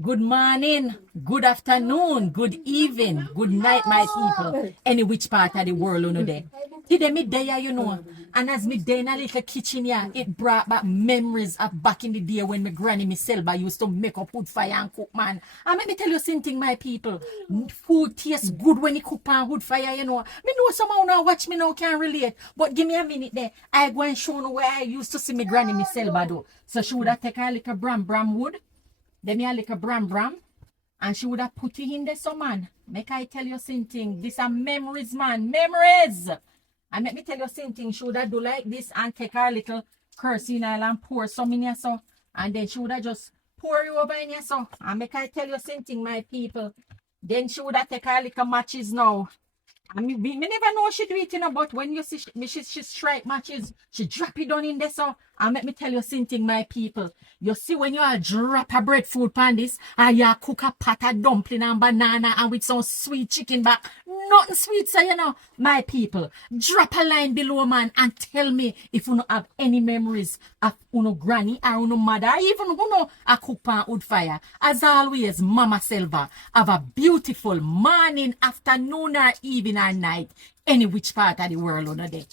Good morning, good afternoon, good evening, good night, my people. Any which part of the world you know there. Today me there, you know. And as me there in a little kitchen here, it brought back memories of back in the day when my granny me Selva used to make up wood fire and cook, man. And let me tell you something, my people. Food tastes good when you cook on wood fire, you know. Me know somehow now watch me now can relate. But give me a minute there. I go and show you where I used to see my granny me Selva do. So she would have take a little bram wood. Then me a like a bram, and she would have put it in there, so man. Make I tell you something. This are memories, man. Memories. And let me tell you something. She would have do like this and take her little kerosene oil and pour some in here, so. And then she would have just pour you over in here, so. And make I tell you something, my people. Then she would have take her little matches now. I mean, me never know she do it, you know, but when you see she strike matches, she drop it down in there, so. And let me tell you something, my people. You see when you drop a breadfruit pan this, and you cook a pot of dumpling and banana and with some sweet chicken back. Nothing sweet, so you know, my people. Drop a line below, man, and tell me if you don't have any memories of uno granny or uno mother, or even uno a cook pan wood fire. As always, Mama Selva, have a beautiful morning, afternoon, or evening or night, any which part of the world uno there.